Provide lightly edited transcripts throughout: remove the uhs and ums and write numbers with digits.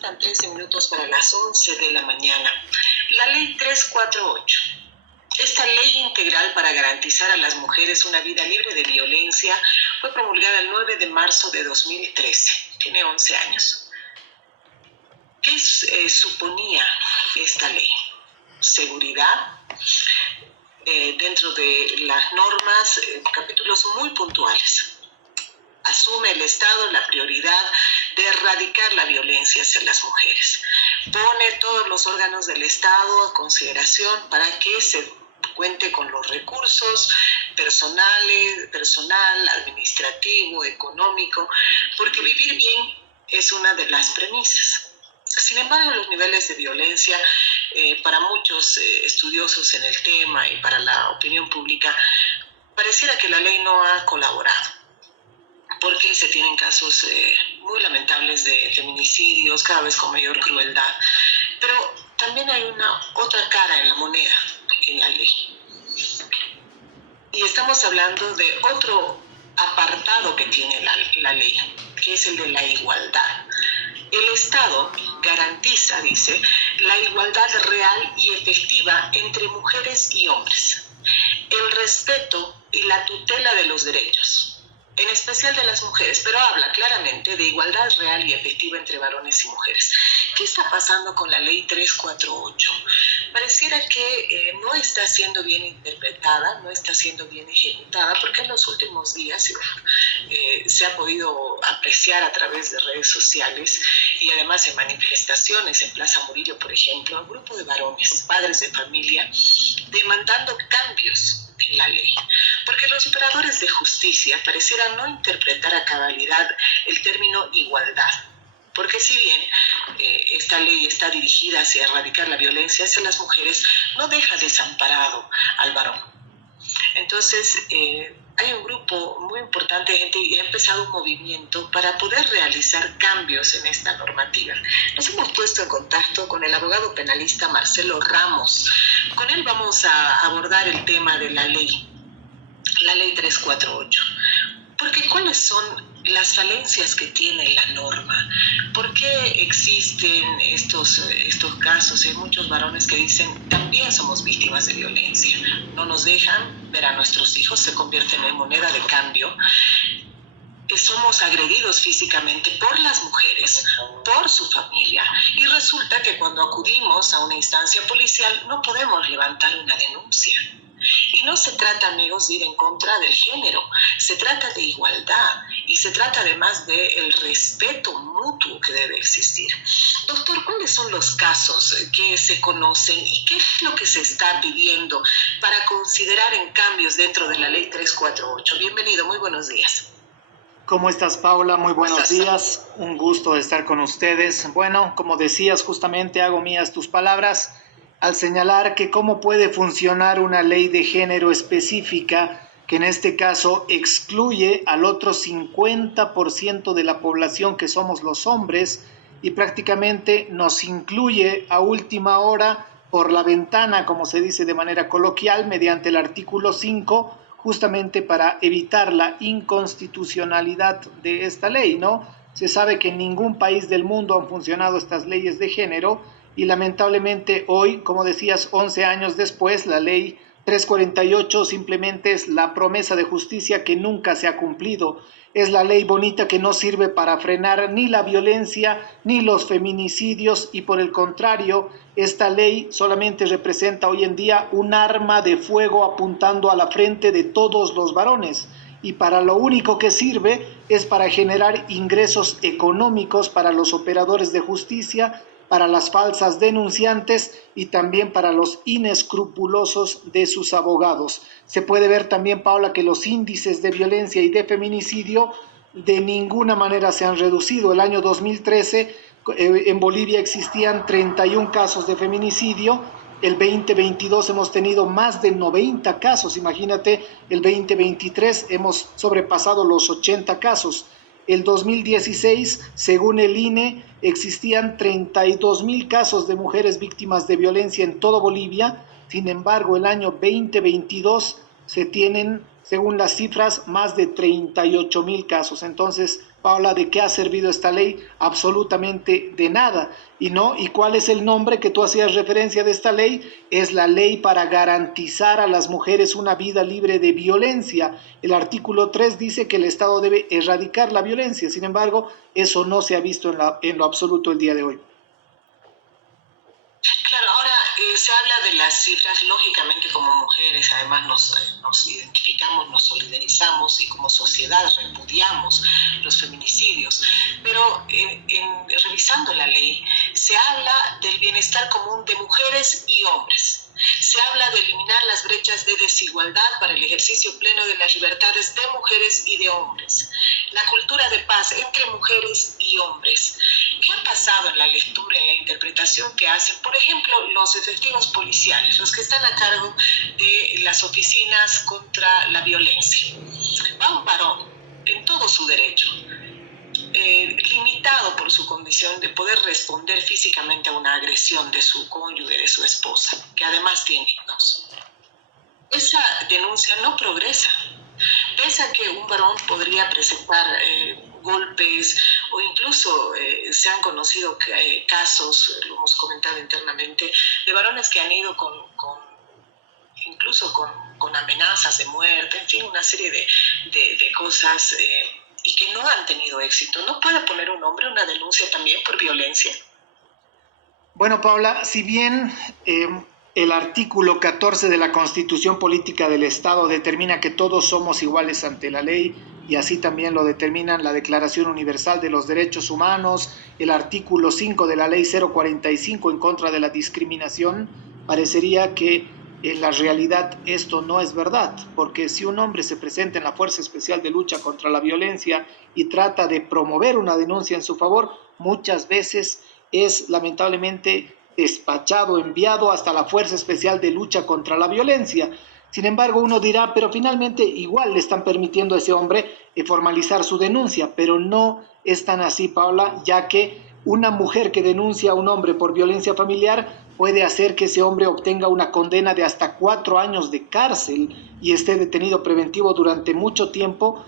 Faltan 13 minutos para las 11 de la mañana. La ley 348. Esta ley integral para garantizar a las mujeres una vida libre de violencia fue promulgada el 9 de marzo de 2013. Tiene 11 años. ¿Qué suponía esta ley? Seguridad, dentro de las normas, capítulos muy puntuales. Asume el Estado la prioridad de erradicar la violencia hacia las mujeres. Pone todos los órganos del Estado a consideración para que se cuente con los recursos personal, administrativo, económico, porque vivir bien es una de las premisas. Sin embargo, los niveles de violencia, para muchos estudiosos en el tema y para la opinión pública, pareciera que la ley no ha colaborado, porque se tienen casos muy lamentables de feminicidios, cada vez con mayor crueldad. Pero también hay una otra cara en la moneda en la ley. Y estamos hablando de otro apartado que tiene la ley, que es el de la igualdad. El Estado garantiza, dice, la igualdad real y efectiva entre mujeres y hombres, el respeto y la tutela de los derechos, en especial de las mujeres, pero habla claramente de igualdad real y efectiva entre varones y mujeres. ¿Qué está pasando con la ley 348? Pareciera que no está siendo bien interpretada, no está siendo bien ejecutada, porque en los últimos días se ha podido apreciar a través de redes sociales y además en manifestaciones en Plaza Murillo, por ejemplo, a un grupo de varones, padres de familia, demandando cambios en la ley, porque los operadores de justicia parecieran no interpretar a cabalidad el término igualdad, porque si bien esta ley está dirigida hacia erradicar la violencia hacia las mujeres, no deja desamparado al varón. Entonces, hay un grupo muy importante de gente y ha empezado un movimiento para poder realizar cambios en esta normativa. Nos hemos puesto en contacto con el abogado penalista Marcelo Ramos. Con él vamos a abordar el tema de la ley 348. Porque ¿cuáles son las falencias que tiene la norma? ¿Por qué existen estos casos? Hay muchos varones que dicen, también somos víctimas de violencia. No nos dejan ver a nuestros hijos, se convierten en moneda de cambio. Somos agredidos físicamente por las mujeres, por su familia, y resulta que cuando acudimos a una instancia policial no podemos levantar una denuncia. Y no se trata, amigos, de ir en contra del género, se trata de igualdad y se trata además del respeto mutuo que debe existir. Doctor, ¿cuáles son los casos que se conocen y qué es lo que se está pidiendo para considerar en cambios dentro de la ley 348? Bienvenido, muy buenos días. ¿Cómo estás, Paula? Muy buenos días. Un gusto estar con ustedes. Bueno, como decías, justamente hago mías tus palabras al señalar que cómo puede funcionar una ley de género específica que en este caso excluye al otro 50% de la población que somos los hombres y prácticamente nos incluye a última hora por la ventana, como se dice de manera coloquial, mediante el artículo 5, justamente para evitar la inconstitucionalidad de esta ley, ¿no? Se sabe que en ningún país del mundo han funcionado estas leyes de género y lamentablemente hoy, como decías, 11 años después, la ley 348 simplemente es la promesa de justicia que nunca se ha cumplido. Es la ley bonita que no sirve para frenar ni la violencia ni los feminicidios y por el contrario, esta ley solamente representa hoy en día un arma de fuego apuntando a la frente de todos los varones y para lo único que sirve es para generar ingresos económicos para los operadores de justicia, para las falsas denunciantes y también para los inescrupulosos de sus abogados. Se puede ver también, Paula, que los índices de violencia y de feminicidio de ninguna manera se han reducido. El año 2013 en Bolivia existían 31 casos de feminicidio. El 2022 hemos tenido más de 90 casos. Imagínate, el 2023 hemos sobrepasado los 80 casos. El 2016, según el INE, existían 32,000 casos de mujeres víctimas de violencia en todo Bolivia. Sin embargo, el año 2022 se tienen, según las cifras, más de 38,000 casos. Entonces, Paula, ¿de qué ha servido esta ley? Absolutamente de nada. ¿Y no? ¿Y cuál es el nombre que tú hacías referencia de esta ley? Es la ley para garantizar a las mujeres una vida libre de violencia. El artículo 3 dice que el Estado debe erradicar la violencia. Sin embargo, eso no se ha visto en lo absoluto el día de hoy. Claro, ahora se habla de las cifras, lógicamente como mujeres, además nos identificamos, nos solidarizamos y como sociedad repudiamos los feminicidios, pero revisando la ley se habla del bienestar común de mujeres y hombres. Se habla de eliminar las brechas de desigualdad para el ejercicio pleno de las libertades de mujeres y de hombres. La cultura de paz entre mujeres y hombres. ¿Qué ha pasado en la lectura, en la interpretación que hacen, por ejemplo, los efectivos policiales, los que están a cargo de las oficinas contra la violencia? Va un varón en todo su derecho, limitado por su condición de poder responder físicamente a una agresión de su cónyuge, de su esposa, que además tiene hijos. Esa denuncia no progresa, pese a que un varón podría presentar golpes o incluso se han conocido casos, lo hemos comentado internamente, de varones que han ido incluso con amenazas de muerte, en fin, una serie de cosas y que no han tenido éxito. ¿No puede poner un hombre una denuncia también por violencia? Bueno, Paula, si bien el artículo 14 de la Constitución Política del Estado determina que todos somos iguales ante la ley, y así también lo determinan la Declaración Universal de los Derechos Humanos, el artículo 5 de la Ley 045 en contra de la discriminación, parecería que en la realidad esto no es verdad, porque si un hombre se presenta en la Fuerza Especial de Lucha contra la Violencia y trata de promover una denuncia en su favor, muchas veces es lamentablemente despachado, enviado hasta la Fuerza Especial de Lucha contra la Violencia. Sin embargo, uno dirá, pero finalmente igual le están permitiendo a ese hombre formalizar su denuncia, pero no es tan así, Paula, ya que una mujer que denuncia a un hombre por violencia familiar puede hacer que ese hombre obtenga una condena de hasta 4 años de cárcel y esté detenido preventivo durante mucho tiempo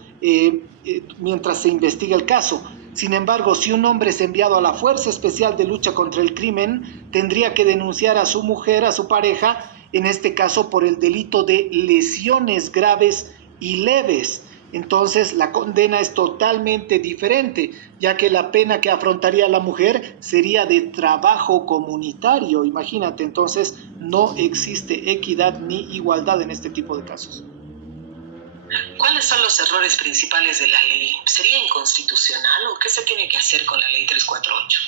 mientras se investiga el caso. Sin embargo, si un hombre es enviado a la Fuerza Especial de Lucha contra el Crimen, tendría que denunciar a su mujer, a su pareja, en este caso por el delito de lesiones graves y leves. Entonces la condena es totalmente diferente, ya que la pena que afrontaría la mujer sería de trabajo comunitario. Imagínate, entonces no existe equidad ni igualdad en este tipo de casos. ¿Cuáles son los errores principales de la ley? ¿Sería inconstitucional o qué se tiene que hacer con la ley 348?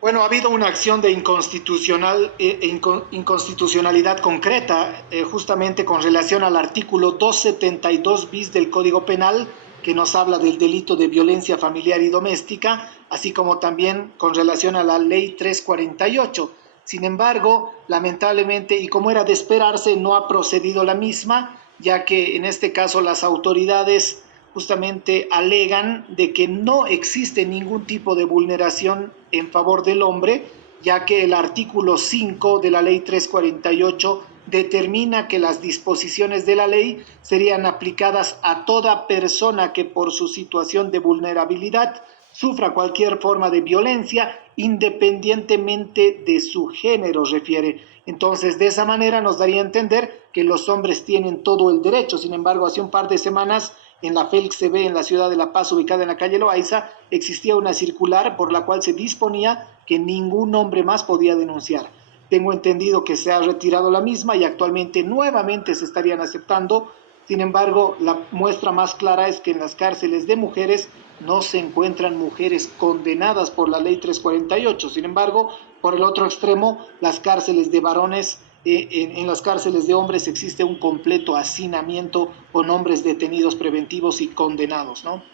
Bueno, ha habido una acción de inconstitucionalidad concreta justamente con relación al artículo 272 bis del Código Penal, que nos habla del delito de violencia familiar y doméstica, así como también con relación a la ley 348. Sin embargo, lamentablemente, y como era de esperarse, no ha procedido la misma, ya que en este caso las autoridades justamente alegan de que no existe ningún tipo de vulneración en favor del hombre, ya que el artículo 5 de la ley 348 determina que las disposiciones de la ley serían aplicadas a toda persona que por su situación de vulnerabilidad sufra cualquier forma de violencia independientemente de su género, refiere. Entonces, de esa manera nos daría a entender que los hombres tienen todo el derecho. Sin embargo, hace un par de semanas en la FELCB, en la ciudad de La Paz, ubicada en la calle Loaiza, existía una circular por la cual se disponía que ningún hombre más podía denunciar. Tengo entendido que se ha retirado la misma y actualmente nuevamente se estarían aceptando. Sin embargo, la muestra más clara es que en las cárceles de mujeres no se encuentran mujeres condenadas por la ley 348. Sin embargo, por el otro extremo, las cárceles de varones, en las cárceles de hombres existe un completo hacinamiento con hombres detenidos preventivos y condenados, ¿no?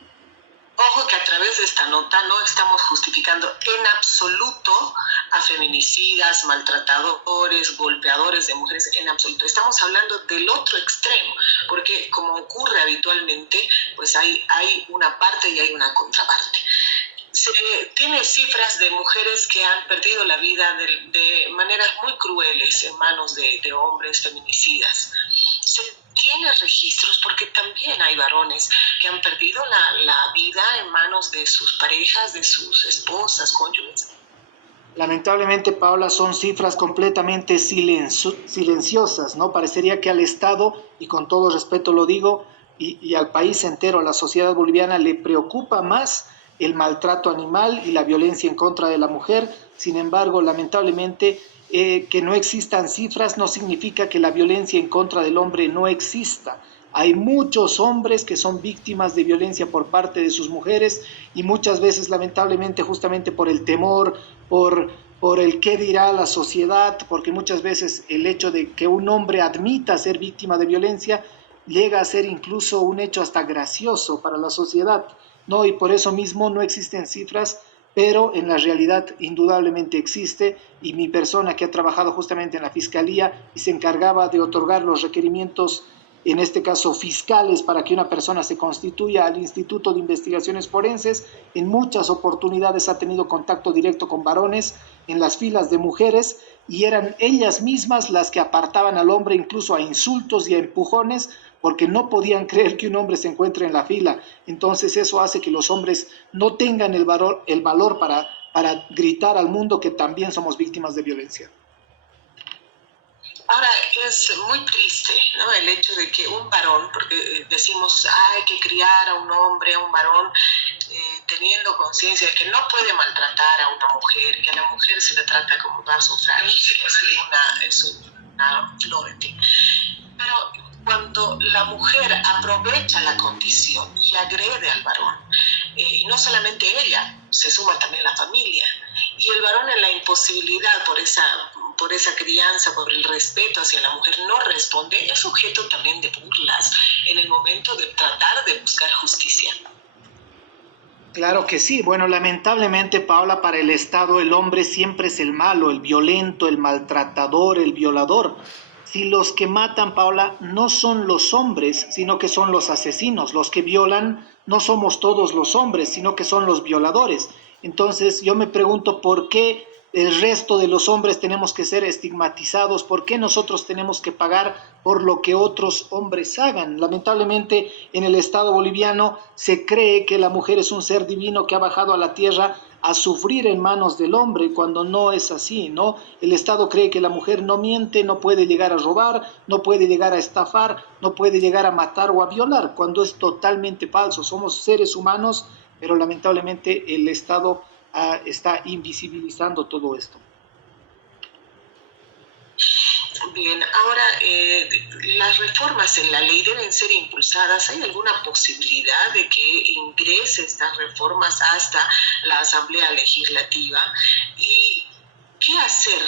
Ojo que a través de esta nota no estamos justificando en absoluto a feminicidas, maltratadores, golpeadores de mujeres, en absoluto. Estamos hablando del otro extremo, porque como ocurre habitualmente, pues hay una parte y hay una contraparte. Se tiene cifras de mujeres que han perdido la vida de maneras muy crueles en manos de hombres feminicidas. Se tiene registros, porque también hay varones que han perdido la vida en manos de sus parejas, de sus esposas, cónyuges? Lamentablemente, Paula, son cifras completamente silenciosas, ¿no? Parecería que al Estado, y con todo respeto lo digo, y al país entero, a la sociedad boliviana, le preocupa más el maltrato animal y la violencia en contra de la mujer. Sin embargo, lamentablemente, que no existan cifras no significa que la violencia en contra del hombre no exista. Hay muchos hombres que son víctimas de violencia por parte de sus mujeres y muchas veces, lamentablemente, justamente por el temor, por el qué dirá la sociedad, porque muchas veces el hecho de que un hombre admita ser víctima de violencia llega a ser incluso un hecho hasta gracioso para la sociedad, ¿no? Y por eso mismo no existen cifras, pero en la realidad indudablemente existe, y mi persona que ha trabajado justamente en la fiscalía y se encargaba de otorgar los requerimientos, en este caso fiscales, para que una persona se constituya al Instituto de Investigaciones Forenses, en muchas oportunidades ha tenido contacto directo con varones en las filas de mujeres, y eran ellas mismas las que apartaban al hombre incluso a insultos y a empujones, porque no podían creer que un hombre se encuentre en la fila. Entonces eso hace que los hombres no tengan el valor para gritar al mundo que también somos víctimas de violencia. Ahora, es muy triste, ¿no?, el hecho de que un varón, porque decimos hay que criar a un hombre, a un varón, teniendo conciencia de que no puede maltratar a una mujer, que a la mujer se le trata como vaso frágil, es una flor, en fin. Pero cuando la mujer aprovecha la condición y agrede al varón, y no solamente ella, se suma también la familia, y el varón en la imposibilidad por esa crianza, por el respeto hacia la mujer, no responde, es objeto también de burlas en el momento de tratar de buscar justicia. Claro que sí. Bueno, lamentablemente, Paola, para el Estado el hombre siempre es el malo, el violento, el maltratador, el violador. Si los que matan, Paola, no son los hombres, sino que son los asesinos, los que violan no somos todos los hombres, sino que son los violadores. Entonces yo me pregunto por qué el resto de los hombres tenemos que ser estigmatizados, por qué nosotros tenemos que pagar por lo que otros hombres hagan. Lamentablemente en el Estado boliviano se cree que la mujer es un ser divino que ha bajado a la tierra a sufrir en manos del hombre, cuando no es así, ¿no? El Estado cree que la mujer no miente, no puede llegar a robar, no puede llegar a estafar, no puede llegar a matar o a violar, cuando es totalmente falso. Somos seres humanos, pero lamentablemente el Estado está invisibilizando todo esto. Bien, ahora las reformas en la ley deben ser impulsadas. ¿Hay alguna posibilidad de que ingrese estas reformas hasta la Asamblea Legislativa? ¿Y qué hacer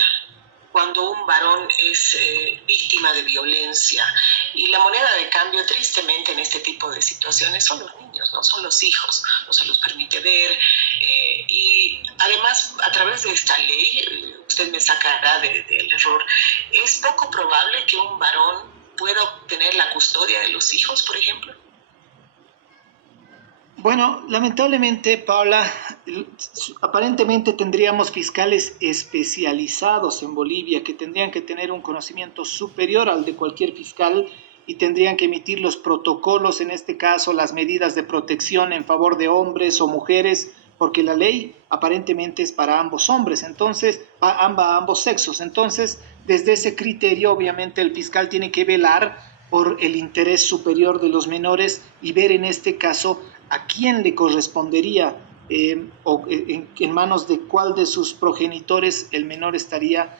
cuando un varón es víctima de violencia? Y la moneda de cambio, tristemente, en este tipo de situaciones son los niños, no son los hijos, no se los permite ver. Y además, a través de esta ley, usted me sacará del error, es poco probable que un varón pueda obtener la custodia de los hijos, por ejemplo. Bueno, lamentablemente, Paula, aparentemente tendríamos fiscales especializados en Bolivia que tendrían que tener un conocimiento superior al de cualquier fiscal y tendrían que emitir los protocolos, en este caso las medidas de protección en favor de hombres o mujeres, porque la ley aparentemente es para ambos hombres, entonces, ambos sexos. Entonces, desde ese criterio, obviamente, el fiscal tiene que velar por el interés superior de los menores y ver en este caso a quién le correspondería o en manos de cuál de sus progenitores el menor estaría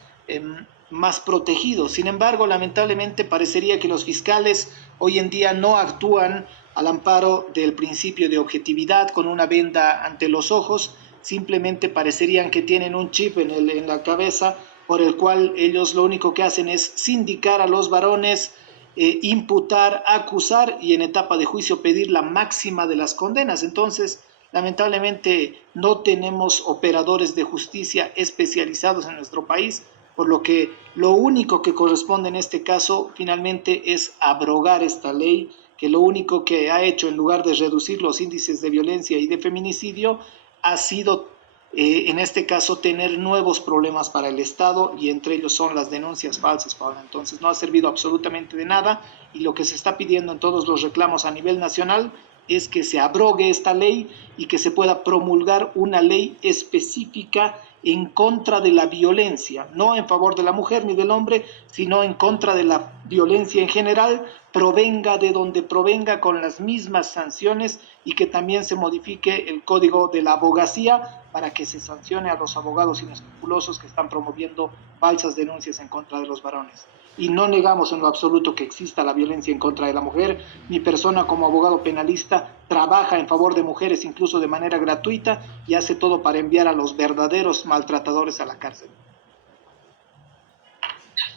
más protegido. Sin embargo, lamentablemente parecería que los fiscales hoy en día no actúan al amparo del principio de objetividad con una venda ante los ojos, simplemente parecerían que tienen un chip en la cabeza por el cual ellos lo único que hacen es sindicar a los varones, imputar, acusar y en etapa de juicio pedir la máxima de las condenas. Entonces, lamentablemente no tenemos operadores de justicia especializados en nuestro país, por lo que lo único que corresponde en este caso finalmente es abrogar esta ley, que lo único que ha hecho en lugar de reducir los índices de violencia y de feminicidio ha sido en este caso tener nuevos problemas para el Estado, y entre ellos son las denuncias falsas, Paula. Entonces no ha servido absolutamente de nada, y lo que se está pidiendo en todos los reclamos a nivel nacional es que se abrogue esta ley y que se pueda promulgar una ley específica en contra de la violencia, no en favor de la mujer ni del hombre, sino en contra de la violencia en general, provenga de donde provenga, con las mismas sanciones, y que también se modifique el código de la abogacía para que se sancione a los abogados inescrupulosos que están promoviendo falsas denuncias en contra de los varones. Y no negamos en lo absoluto que exista la violencia en contra de la mujer. Mi persona como abogado penalista trabaja en favor de mujeres incluso de manera gratuita y hace todo para enviar a los verdaderos maltratadores a la cárcel.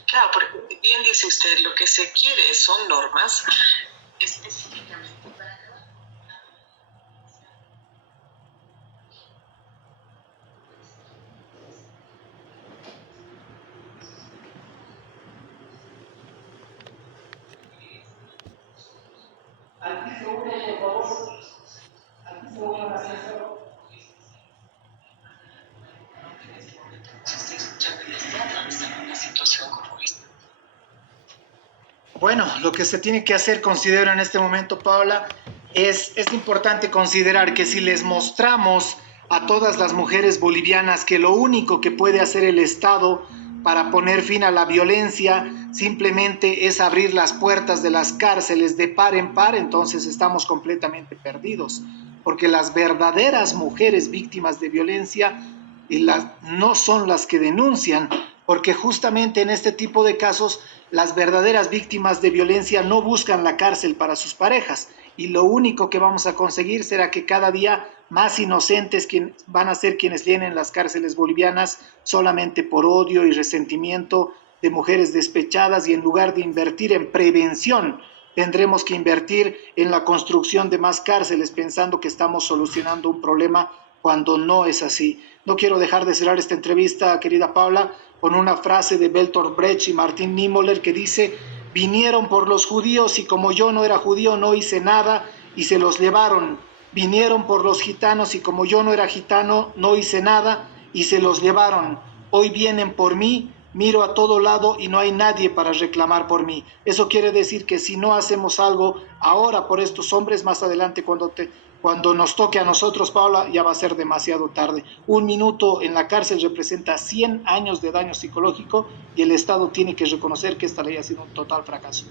Claro, porque bien dice usted, lo que se quiere son normas específicamente para... Aquí se une, por favor. Aquí se une una asesora. Bueno, lo que se tiene que hacer, considero en este momento, Paula, es importante considerar que si les mostramos a todas las mujeres bolivianas que lo único que puede hacer el Estado para poner fin a la violencia simplemente es abrir las puertas de las cárceles de par en par, entonces estamos completamente perdidos, porque las verdaderas mujeres víctimas de violencia no son las que denuncian, porque justamente en este tipo de casos las verdaderas víctimas de violencia no buscan la cárcel para sus parejas, y lo único que vamos a conseguir será que cada día más inocentes van a ser quienes llenen las cárceles bolivianas solamente por odio y resentimiento de mujeres despechadas, y en lugar de invertir en prevención, tendremos que invertir en la construcción de más cárceles pensando que estamos solucionando un problema cuando no es así. No quiero dejar de cerrar esta entrevista, querida Paula, con una frase de Bertolt Brecht y Martin Niemöller que dice: vinieron por los judíos y como yo no era judío no hice nada y se los llevaron. Vinieron por los gitanos y como yo no era gitano no hice nada y se los llevaron. Hoy vienen por mí, miro a todo lado y no hay nadie para reclamar por mí. Eso quiere decir que si no hacemos algo ahora por estos hombres, más adelante cuando nos toque a nosotros, Paula, ya va a ser demasiado tarde. Un minuto en la cárcel representa 100 años de daño psicológico, y el Estado tiene que reconocer que esta ley ha sido un total fracaso.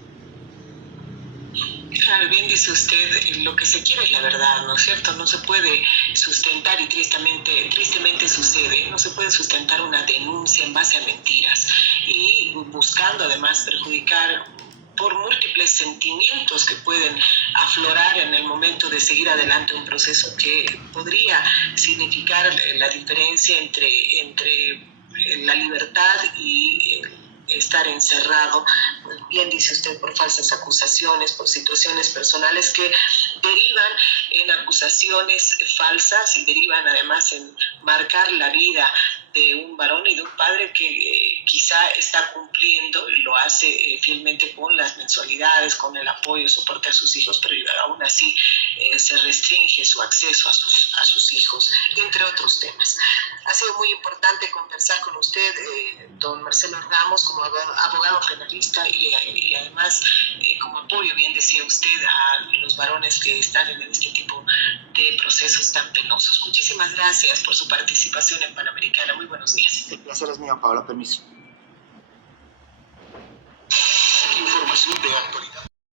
Claro, bien dice usted, lo que se quiere es la verdad, ¿no es cierto? No se puede sustentar, y tristemente sucede, no se puede sustentar una denuncia en base a mentiras y buscando además perjudicar por múltiples sentimientos que pueden aflorar en el momento de seguir adelante un proceso que podría significar la diferencia entre la libertad y estar encerrado, pues bien dice usted, por falsas acusaciones, por situaciones personales que derivan en acusaciones falsas y derivan además en marcar la vida de un varón y de un padre que quizá está cumpliendo y lo hace fielmente con las mensualidades, con el apoyo, soporte a sus hijos, pero aún así se restringe su acceso a sus hijos, entre otros temas. Ha sido muy importante conversar con usted, don Marcelo Ramos, como abogado penalista y además como apoyo, bien decía usted, a los varones que están en este tipo de procesos tan penosos. Muchísimas gracias por su participación en Panamericana. Muy buenos días. El placer es mío, Paula. Permiso. Información de actualidad.